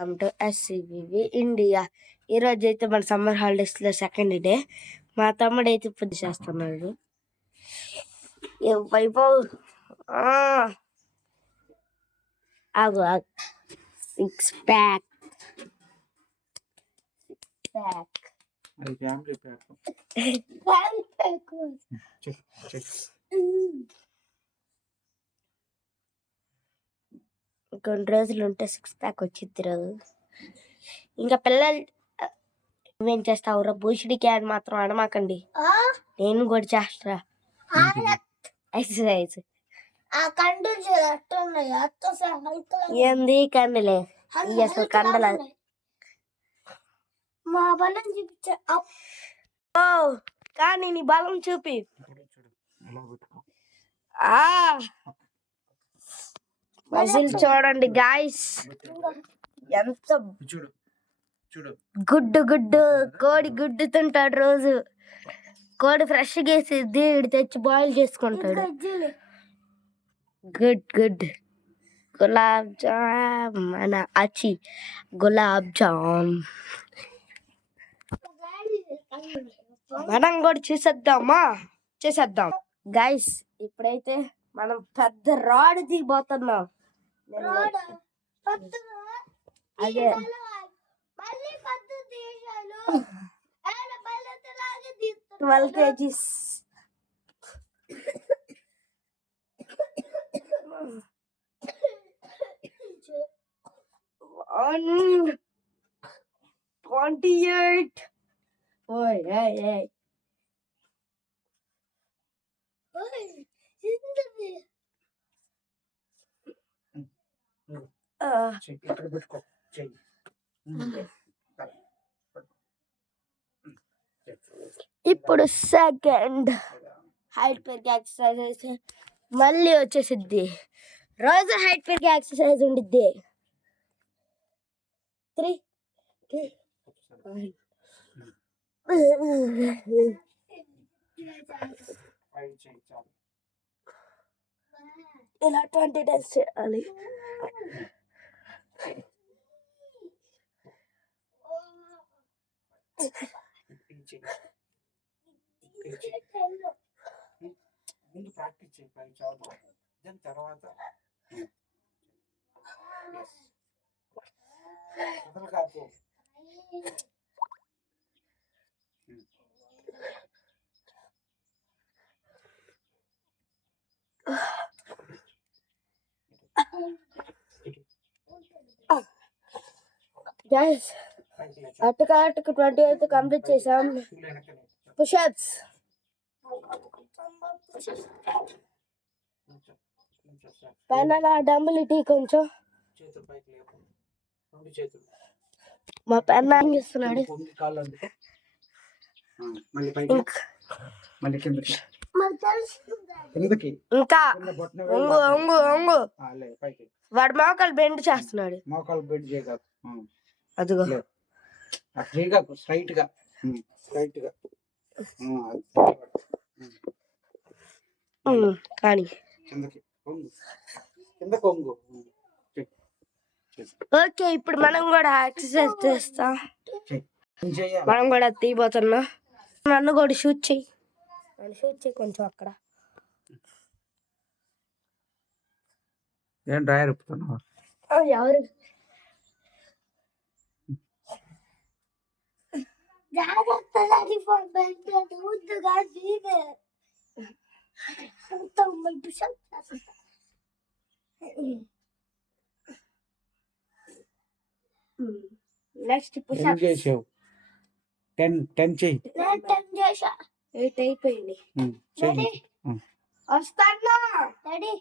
Welcome to ఎస్సిబివి India. ఈరోజు అయితే మన సమ్మర్ హాలిడేస్లో సెకండ్ డే. మా తమ్ముడు అయితే పూజ చేస్తున్నాడు. వైభవ్ ఆగు ఆగు. సిక్స్ ప్యాక్ అది ఫ్యామిలీ ప్యాక్. కొన్ని రోజులు ఉంటే సిక్స్ ప్యాక్ వచ్చింది రోజు. ఇంకా పిల్లలు నువ్వేం చేస్తావురా భూషుడికి అని మాత్రం అనమాకండి. నేను కూడా చేస్తా ఎక్సర్సైజ్. ఏంది కండలే అసలు కండల మా బలం చూపించా. కానీ నీ బలం చూపి. మజిల్ చూడండి గాయస్, ఎంత గుడ్డు కోడి గుడ్డు తింటాడు రోజు. కోడి ఫ్రెష్ గేసిద్ది, ఇడి తెచ్చి బాయిల్ చేసుకుంటాడు. గుడ్ గులాబ్ జామ్ మన అచి గులాబ్ జామ్. మనం కూడా చేసేద్దాం గైస్. ఇప్పుడైతే మనం పెద్ద రాడ్ దిగిపోతున్నాం. అదే 12 kgs. On 28. Hey. ఇప్పుడు సెకండ్ హైట్ పెరిగే ఎక్సర్సైజ్ మళ్ళీ వచ్చేసిద్ది. రోజు హైట్ పెరిగే ఎక్సర్సైజ్ ఉండిద్ది. 3 ఇలా 20 days చేయాలి. ముందు ప్రాక్టీస్ చేయాలి చాలు. దాని తర్వాత కాపు అటుకు 28 కంప్లీట్ చేసాం. పుషప్స్ పైన డంబుల్ ఇటీ కొంచెం. మా పెన్న ఇస్తున్నాడు. ఇంకా ఒంగు వాడు మోకాలు బెండ్ చేస్తున్నాడు. మోకాలు బెండ్ చేయగలరు. అదిగో స్ట్రైట్ గా కానీ ఓకే. ఇప్పుడు మనం కూడా ఎక్సర్సైజ్ చేస్తాం. మనం కూడా తీయబోతున్నాం. నన్ను కూడా షూట్ చెయ్యి కొంచెం అక్కడ. ఏం డ్రైవర్ చెప్తున్నావా? ఎవరు నెక్స్ట్ పుషప్ చేసావు. 10 చెయ్యి. 10 చేసా. 8 అయిపోయింది. వస్తాను. రెడీ